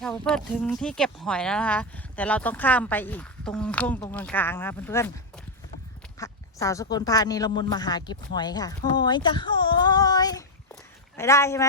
ค่ะเพื่อนถึงที่เก็บหอยแล้วนะคะ แต่เราต้องข้ามไปอีกตรงช่วงตรงกลางๆนะเพื่อนๆสาวสกุลพานีละมุนมาหาเก็บหอยค่ะ หอยจะหอยไปได้ใช่ไหม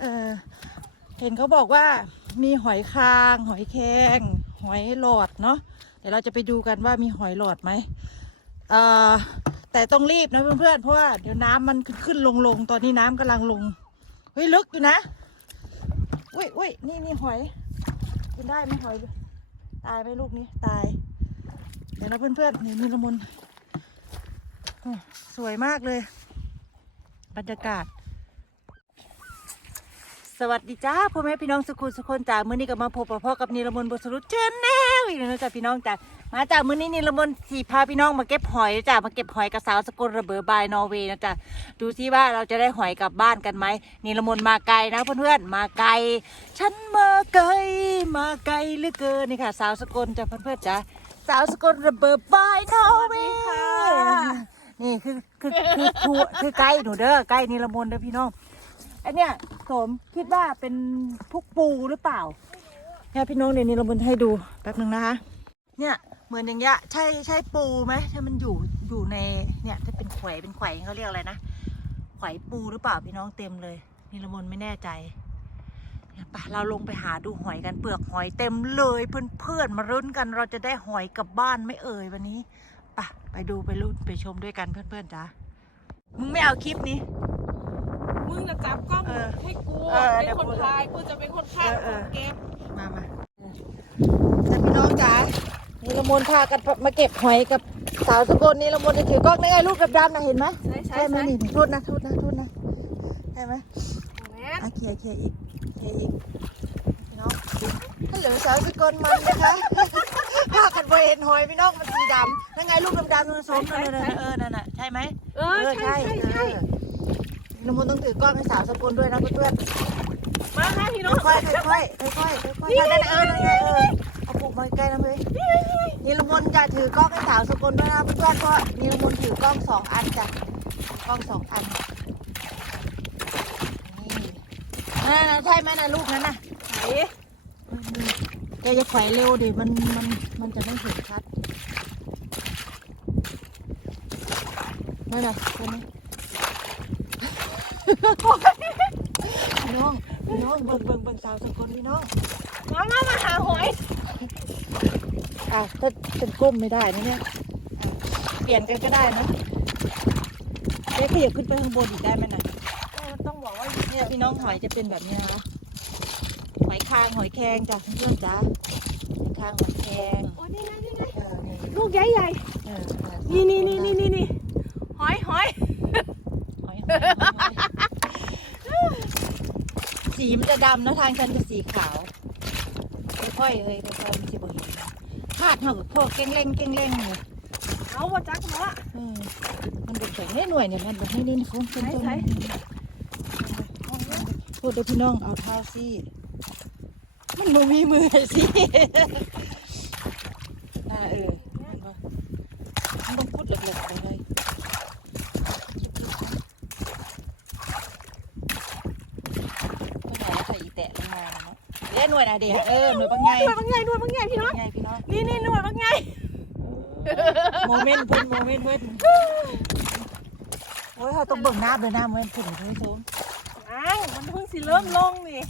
เออเห็นเขาบอกว่ามีหอยคาง หอยแครงหอยหลอดเนาะเดี๋ยวเราจะไปดูกันว่ามีหอยหลอดไหมเอ่อแต่ต้องรีบนะเพื่อนๆเพราะว่าเดี๋ยวน้ำมันขึ้นลงลงๆตอนนี้น้ำกำลังลงเฮ้ยลึกอยู่นะ อุ้ยอุ้ยนี่นี่หอย กินได้ไหมหอย ตายไหมลูกนี้ ตาย เดี๋ยวนะเพื่อนๆ นี่มีละมุนสวยมากเลย บรรยากาศ สวัสดีจ้าพ่อแม่พี่น้องสุขุมสุคนจ้ามื้อนี้ก็มาพบกับพ่อกับนิรมนบุษรุเชิญแนวอีกแล้วนะจ้าพี่น้องจ้า มาจ้ามื้อนี้นิรมนสีพาพี่น้องมาเก็บหอยจ้ามาเก็บหอยกับสาวสกลระเบิดบายนอร์เวย์นะจ้าดูที่ว่าเราจะได้หอยกลับบ้านกันไหมนิรมนมาไกลนะเพื่อนๆมาไกล ฉันมาไกลมาไกลเหลือเกินนี่ค่ะ สาวสกลจ้าเพื่อนๆจ้าสาวสกลระเบิดบายนอร์เวย์นี่คือคือคือคือคือไกลหนูเด้อไกลนิรมนเด้อพี่น้องอันเนี้ยสมคิดว่าเป็นพวกปูหรือเปล่าเนี่ยพี่น้องเดี๋ยวนี้เราบนให้ดูแป๊บหนึ่งนะคะ เนี่ย มือนอย่างเงี้ยใช่ใช่ปูไหมถ้ามันอยู่อยู่ในเนี่ยถ้าเป็นไขวเป็นไขวเขาเรียกอะไรนะไขวปูหรือเปล่าพี่น้องเต็มเลยนี่ละมนไม่แน่ใจเนี่ยไปเราลงไปหาดูหอยกันเปลือกหอยเต็มเลยเพื่อนๆมารุ้นกันเราจะได้หอยกลับบ้านไหม่เอ่ยวันนี้ไปไปดูไปลุ้นไปชมด้วยกันเพื่อนๆจ้ามึงไม่เอาคลิปนี้ มึงจะจับกล้องเออให้กูเออเป็นเดี๋ยวคนกูถ่ายกูจะเป็นคนถ่ายเออเอคอนเก็บมามาแต่พี่น้องจ๋านี่ละ มนพากันมาเก็บหอยกับสาวสกลนี่ละมนจะถือกล้องได้ไงลูกดำๆนะเห็นไหมใช่ใช่ใช่ไหมใช่นี่โทษนะโทษนะโทษนะใช่ไหมแม่อะเคลียร์เคลียร์อีกเคลียร์อีกพี่น้องฮัลโหลสาวสกลมันนะคะพากันไปเห็นหอยพี่น้องมันสีดำนั่นไงลูกดำๆมันส้มนั่นน่ะเออนั่นน่ะใช่ไหมเออใช่ใช่ใช่เออละมนต้องถือกล้องให้สาวสกลด้วยนะเพื่อนๆมาค่ะพี่น้องค่อยๆค่อยๆค่อยๆค่อยๆนั่นๆเออนั่นไงเออเอาปลูก มาใกล้นะเว้ยนิรมนต์จะถือกล้องให้สาวสกลด้วยนะเพื่อนๆเพราะนิรมนต์ถือกล้องสองอันจ้ะกล้องสองอันนี่นั่นๆใช่ไหมนะลูกนั้นน่ะไหนแกจะไขวเร็วดิมันมันมันจะไม่เห็นชัดนั่นน่ะใช่ไหม พี่น้องพี่น้องเบิ่งเบิ่งเบิ่งสาวสกลพี่น้องมามามาหาหอยอ้าวก็เป็นก้มไม่ได้นะเนี่ยอะเปลี่ยนกันก็ได้นะเจ๊ขยับขึ้นไปข้างบนอีกได้ไหมนะเออต้องบอกว่าเนี่ยพี่น้องหอยจะเป็นแบบนี้นะคะหอยคางหอยแครงจ้ะเพื่อนๆจ้ะหอยคางหอยแครงโอ้นี่ไงนี่ไงเออนี่ลูกใหญ่ใหญ่เออนี่นี่นี่นี่นี่นี่หอยหอยหอยหอยหอย สีมันจะดำนะทางฉันจะสีขาวค่อยๆเลยค่อยๆมันจะบ่เห็นคาดเท่ากับพวกเก้งเล่งเก้งเล่งเนี่ยเอาว่าจักเนาะเออมันเป็นแข็งแน่หน่วยเนี่ยมันแบบนี้นี่ฟุ้งฟุ้งใช่พูดเดี๋ยวพี่น้องเอาเท้าสิมันบ่มีมือสิน่าเออเห็นปะมันต้องพูดเหล็กๆไปเลยก็ไหนใส่อีแตะลงมาเนาะเดี๋ยว หน่วยนะเดี๋ยวเออหน่วยบางไงหน่วยบางใหญ่หน่วยบางใหญ่พี่น้องไงพี่น้องนี่นี่หน่วยบางใหญ่โมเมนต์เพิ่นโมเมนต์เพิ่นโอ้ยเขาต้องเบิ่งหน้าเบิ่งหน้าโมเมนต์เพิ่นคุณผู้ชมอ้าวมันเพิ่งสิเริ่มลงนี่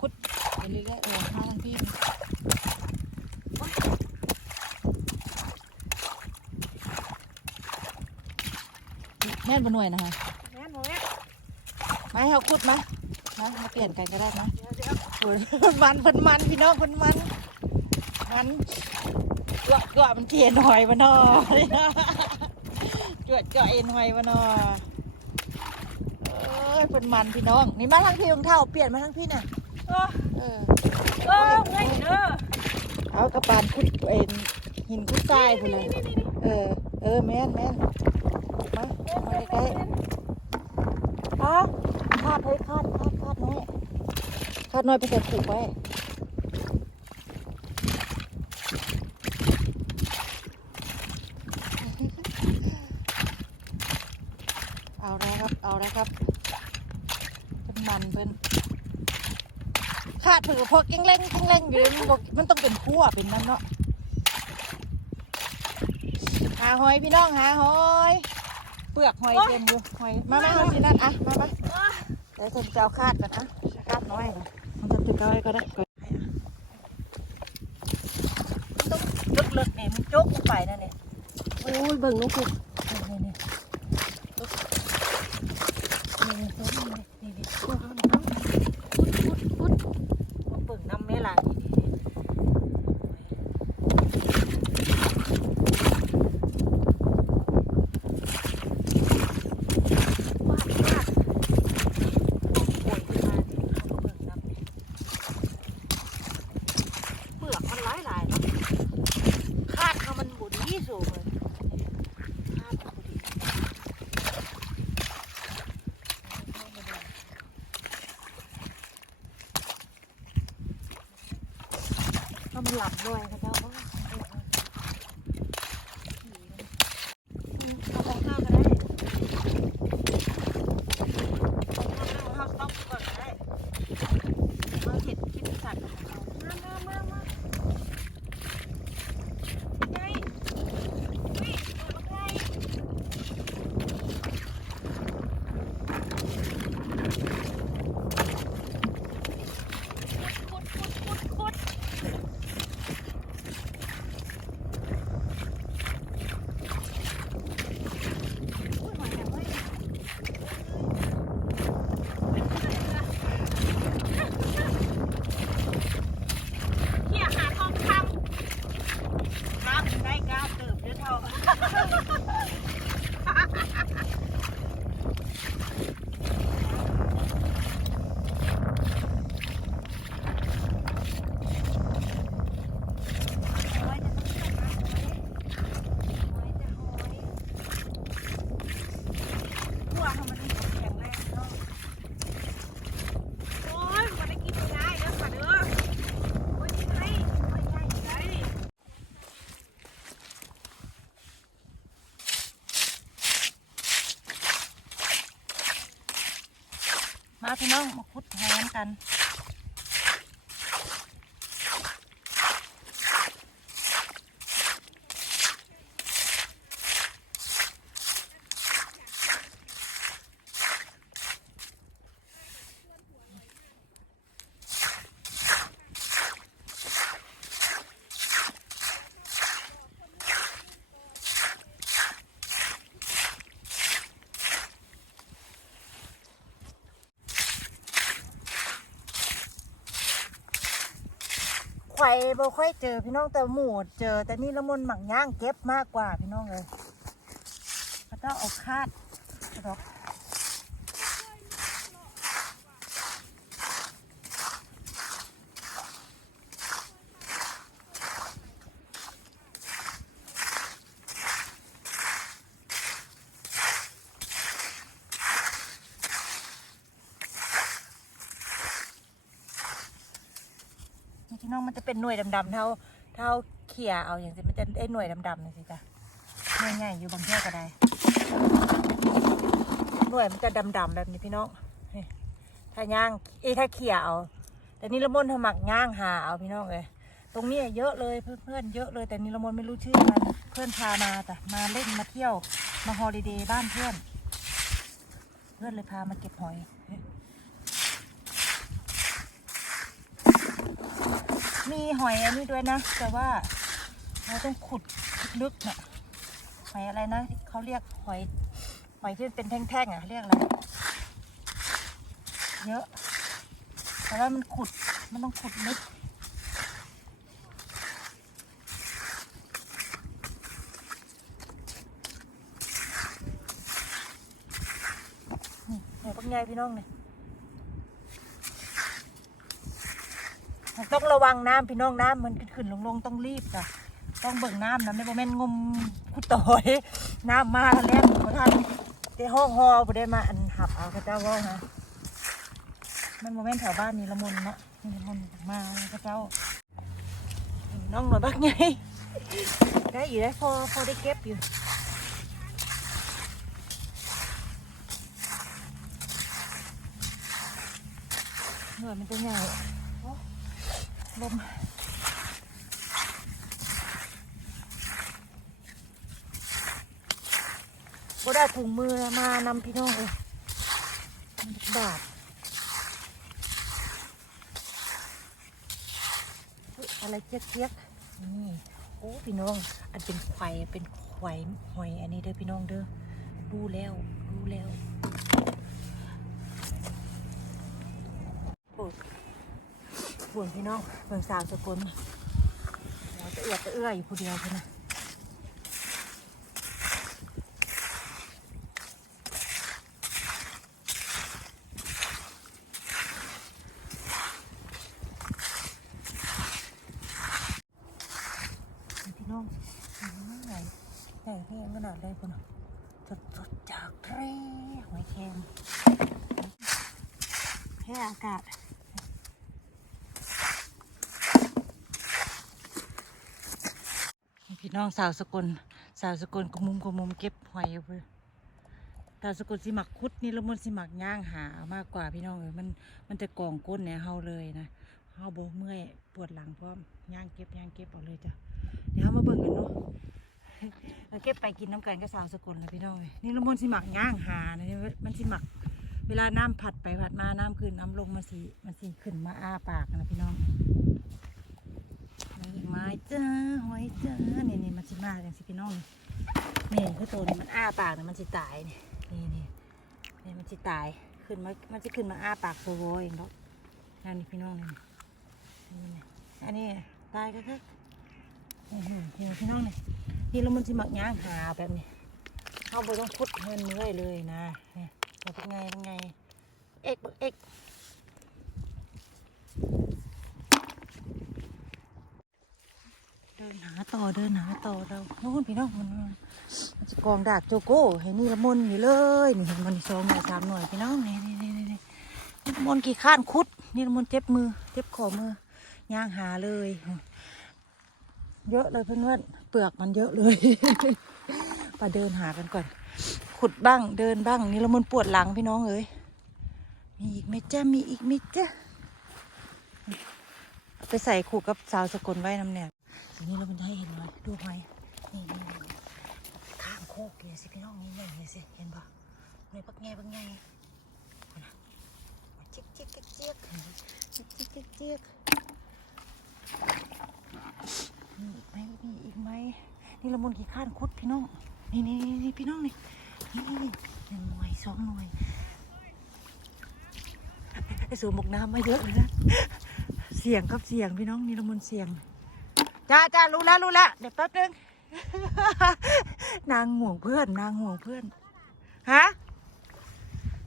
คุดไปเรื่อยๆเออมาทางพี่แม่นบนหน่วยนะคะแม่หน่วยไม่ให้เขาคุดไหม นะมาเปลี่ยนกันก็ได้นะเดี๋ยวเดี๋ยวโอ้ยมันเพิ่นมันพี่น้องเพิ่นมัน มันเกาะเกาะมันเกียนหอยมานอเกาะเกาะเอ็นหอยมานอเอ้ยเพิ่นมันพี่น้อง นี่มาทางพี่รองเท้าเปลี่ยนมาทางพี่น่ะเออเออเออไงเด้อเอากระปานคุดเอ็นหินคุดทรายพุ่นเลยเออ เออแม่นแม่นมามาใกล้ๆอะคาดเฮ้ยคาดคาดคาดน้อยคาดน้อยไปใส่ผูกไว้เอาแล้วครับ เอาแล้วครับเป็นมันเพิ่นขาดถือพอเก่งเล่งเก่งเล่งอยู่มันบ่มันต้องเป็นพั่วเป็นนั่นเนาะหาหอยพี่น้องหาหอย เปลือกหอยเต็มอยู่หอยมามาเอาสินั่นอะมามา เดี๋ยวผมจะเอาคาดก่อนอะคาดน้อยก่อนมันจะตึกเอาไว้ก็ได้ก่อนต้องลึกๆเนี่ยมันโจกลงไปนั่นเนี่ยโอ้ยเบิ่งน้องกู นี่นี่นี่นี่นี่นี่นี่พุดพุดมาเปิ่งน้ำแม่ลานี่นี่วาดวาดโอยขึ้นมานี่เอามาเปิ่งน้ำนี่เปลือกมันหลายหลายๆเนาะคาดเขามันบุดีสูงเลยคาดมันบุดี ก็มัน หลับด้วยนะเจ้าเอาของข้าวก็ได้ของข้าวต้องก่อนก็ได้เอาเห็ดคิดสัตว์ของเรามามามามาไงนี่เอาไงขุดขุดขุดขุด เที่ยหาทองค กล้ามได้กล้ามเติบเยอะเท่าพวกมันแข็งแรงเนาะำโอ้ยมันได้กินไม่ได้เด้อค่ะเด้อโอ้ยนี่ให้ไม่ได้ได้ มา พี่น้องมาคุดแทนกัน ไข่บ่ค่อยเจอพี่น้องแต่หมูเจอ แต่นี่ละมนหมังย่างเก็บมากกว่าพี่น้องเลยก็ต้องเอาคาดดอกนี่พี่น้องมันจะ เป็นหน่วยดำๆเท่าเท่าเขี่ยเอาอย่างสิมันจะได้หน่วยดำๆนี่สิจ้ะหน่วยใหญ่อยู่บางเที่ยก็ได้ หน่วยมันจะดำๆแบบนี้พี่น้องนี่ถ้าย่างเอ้ถ้าเขี่ยเอา แต่นี่ละมนทำหมักย่างหาเอาพี่น้องเลยตรงนี้เยอะเลยเพื่อนๆเยอะเลย แต่นี่ละมนไม่รู้ชื่อมันเพื่อนพามาแต่มาเล่นมาเที่ยวมาฮอลิเดย์บ้านเพื่อน เพื่อนเลยพามาเก็บหอย มีหอยอันนี้ด้วยนะ แต่ว่าเราต้องขุดลึกเนี่ยหอยอะไรนะเขาเรียกหอยหอยที่เป็นแท่งๆอะเรียกอะไรเยอะ แต่ว่ามันขุดมันต้องขุดลึกนี่เดี๋ยวพวกไงพี่น้องเนี่ย ต้องระวังน้ำพี่น้องน้ำมันขึ้นๆลงๆต้องรีบจ้ะต้องเบิ่งน้ำนะไม่บ่แม่นงมคุดต่อยน้ำมาแล้วเขาท่านเจ้ห้องฮอบ่ได้มาอันหับเอาพระเจ้าว่าฮะมันบ่แม่นแถวบ้านนี่ละมุนเนาะนี่ละมุนมาพระเจ้าน้องหน่อยบักไงได้อยู่ได้พอพอได้เก็บอยู่หน่วยมันจะใหญ่ ลมก็ได้ถุงมือมานำพี่น้องเลยมันบาทเฮ้ยอะไรเจี๊ยกๆนี่โอ้พี่น้อง อันเป็นไข่เป็นไข่หอยอันนี้เด้อพี่น้องเด้อรู้แล้วรู้แล้วโอ้ บ่วนพี่น้องเบิ่งสาวสกลเราจะเอือดจะเอื้ออยู่ผู้เดียวใช่ไหมพี่น้องนี่ใหญ่แห้งขนาดเลยคุณสดสดจากทะเลหอยแครงแค่อากาศ พี่น้องสาวสกลสาวสกลกมุมกมุมเก็บหอยอยู่เพื่อสาวสกลสิหมักคุดนี่ล้วมันสิหมักย่างหามากกว่าพี่น้องเอ้ยมันมันจะกองก้นเนี่ยเฮาเลยนะเฮาโบเมื่อยปวดหลังพร้อมย่างเก็บย่างเก็บเอาเลยจ้ะเดี๋ยวเฮามาเบิ่งกันเนาะเอาเก็บไปกินน้ำกันกับสาวสกลเลยพี่น้องเอ้ยนี่ล้วมันสิหมักย่างหานะมันสิหมัก เวลาน้ำผัดไปผัดมาน้ำขึ้นน้ำลงมันสิมันสิขึ้นมาอ้าปากนะพี่น้อง นี่ไม้จ้าหอยจ้านี่นี่มันสิมาอย่างสิพี่น้องนี่คือตัวนี้มันอ้าปากเนี่ยมันสิตายนี่นี่นี่นี่มันสิตายขึ้นมามันจะขึ้นมาอ้าปากโซโวเองเนาะนั่นนี่พี่น้องนี่นี่อันนี้ตายก็คือนี่นี่พี่น้องนี่นี่แล้วมันสิหมักย่างหาแบบนี้เอาไปต้องพุดเงินเมื่อยเลยนะนี่เป็นไงเป็นไงเอ็กเอ็ก เดินหาต่อเดินหาต่อเราโน่นพี่น้องมันมันจะกองดากโจโก้เห็นนี่ละมุนอยู่เลยนี่เห็นมันสองหน่อยสามหน่อยพี่น้องนี่นี่นี่นี่นี่ละมุนกี่ข้านคุด นี่ละมุนเจ็บมือเจ็บขอมือย่างหาเลย เยอะเลยเพื่อนๆเปลือกมันเยอะเลยไปเดินหากันก่อน ขุดบ้างเดินบ้าง นี่ละมุนปวดหลังพี่น้องเอ้ยมีอีกไหมจ้ามีอีกไหมจ้าไปใส่ขู่กับสาวสกลไว้น้ำเนี่ย ทีนี้เราเป็นให้เห็นไหมดูหอยนี่นี่ข้างโคกเลยสิพี่น้องนี่นี่เลยสิเห็นปะเลยปักแง่ปักแง่นะมาจิ๊กจิ๊กจิ๊กจิ๊กจิ๊กจิ๊กจิ๊กจิ๊กมีอีกไหมมีอีกไหมนี่ละมุนกี่ข้านคุดพี่น้องนี่นี่นี่พี่น้องนี่นี่นี่นี่หนึ่งหน่วยสองหน่วยไอ้สูบหมกน้ำมาเยอะเลยนะเสียงกับเสียงพี่น้องนี่ละมุนเสียง จ้าจ้ารู้แล้วรู้แล้วเดี๋ยวแป๊บนึง นางห่วงเพื่อน นางห่วงเพื่อนฮะ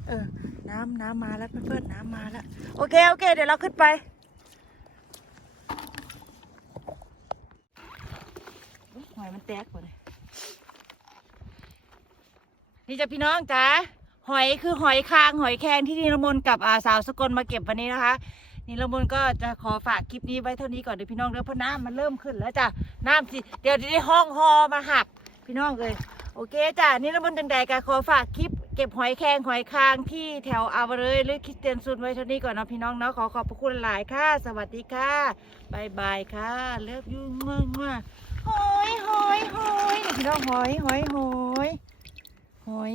เออ น้ำน้ำมาแล้วเพื่อนๆน้ำมาแล้วโอเคโอเค เดี๋ยวเราขึ้นไปหอยมันแตกหมดเลยนี่จะพี่น้องจ้าหอยคือหอยคาง หอยแครงที่นิรมนกับอาสาวสกลมาเก็บวันนี้นะคะ นิรมนก็จะขอฝากคลิปนี้ไว้เท่านี้ก่อนเดี๋ยวพี่น้องเด้อเพราะน้ำมันเริ่มขึ้นแล้วจ้ะน้ำสิเดี๋ยวจะได้ห้องฮอมาหักพี่น้องเลยโอเคจ้ะนิรมนต์จังใดก็ขอฝากคลิปเก็บหอยแครงหอยคางที่แถวอาวเลยหรือคริสเตียนซุนไว้เท่านี้ก่อนเนาะพี่น้องเนาะขอขอบพระคุณหลายค่ะ สวัสดีค่ะบายบายค่ะเลิฟยูเมื่อเมื่อหอยหอยหอยพี่น้องหอยหอยหอยหอย